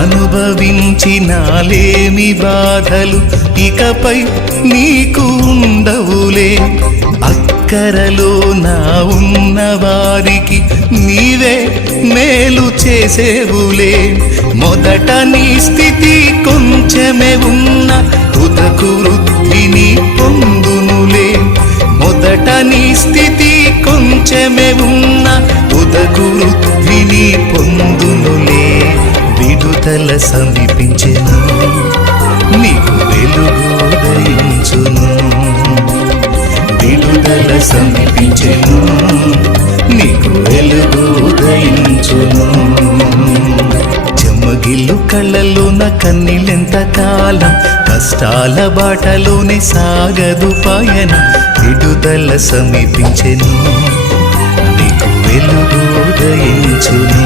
అనుభవించినాలేమి బాధలు ఇకపై నీకు ఉండవులే. అక్కరలో నా ఉన్న వారికి నీవే మేలు చేసేవులే. మొదట నీ స్థితి కొంచెమే ఉన్న తుదకు వృద్ధిని పొందునులే. మొదట నీ స్థితి కొంచెమే ఉన్న తుదకు వృద్ధిని పొందునులే. విడుదల సమీపించెను, నీకు వెలుగు ఉదయించును. విడుదల సమీపించెను, నీకు వెలుగు ఉదయించును. చెమ్మగిల్లు కళ్ళలోన కన్నీళ్ళెంత కాలం, కష్టాల బాటలోనే సాగదు పయనం. విడుదల సమీపించెను, నీకు వెలుగు ఉదయించును.